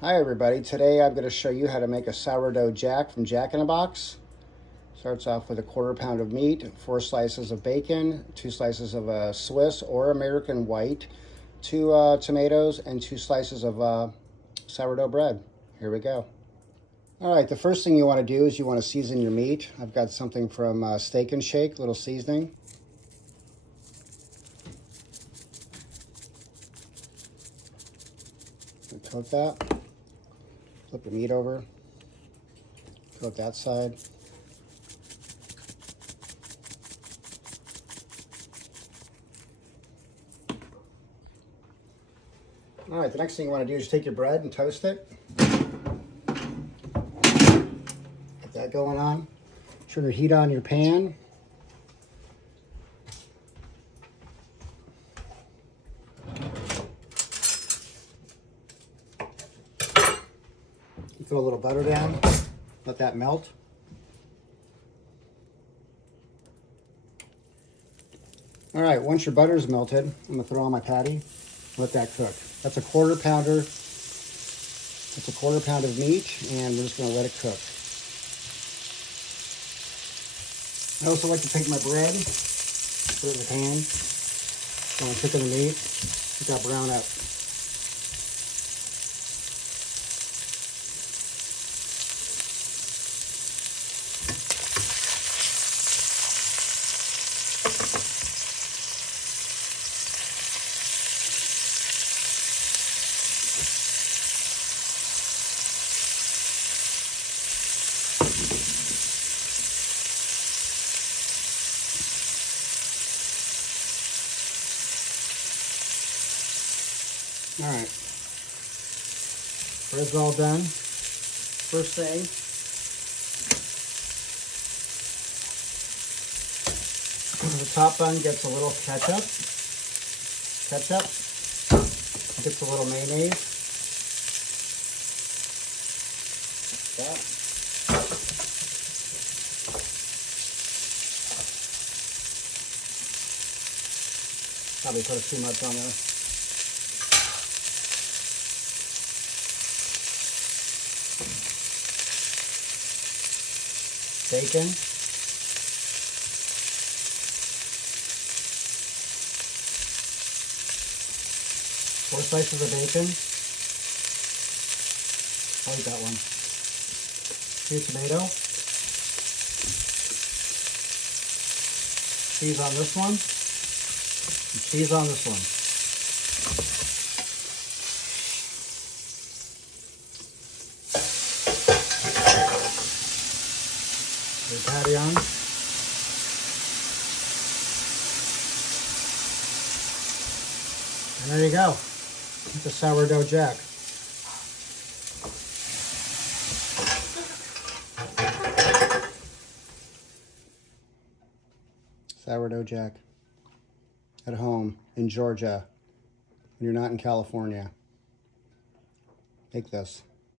Hi everybody, today I'm going to show you how to make a sourdough jack from Jack in a Box. Starts off with a 1/4 pound of meat, 4 slices of bacon, 2 slices of Swiss or American white, 2 tomatoes, and 2 slices of sourdough bread. Here we go. Alright, the first thing you want to do is you want to season your meat. I've got something from Steak and Shake, little seasoning. Coat that. Flip the meat over, coat that side. All right, the next thing you want to do is take your bread and toast it. Get that going on. Turn your heat on your pan. Throw a little butter down, let that melt. All right, once your butter is melted, I'm gonna throw on my patty, let that cook. That's a 1/4 pounder. That's a 1/4 pound of meat, and we're just gonna let it cook. I also like to take my bread, put it in the pan, when I'm cooking the meat, let that brown up. All right, bread's all done. First thing, the top bun gets a little ketchup, gets a little mayonnaise, like that. Probably put too much on there. Bacon. 4 slices of bacon. I'll eat that one. 2 tomato. Cheese on this one. And cheese on this one. Your patty on. And there you go. It's a sourdough jack. Sourdough jack. At home in Georgia. When you're not in California. Make this.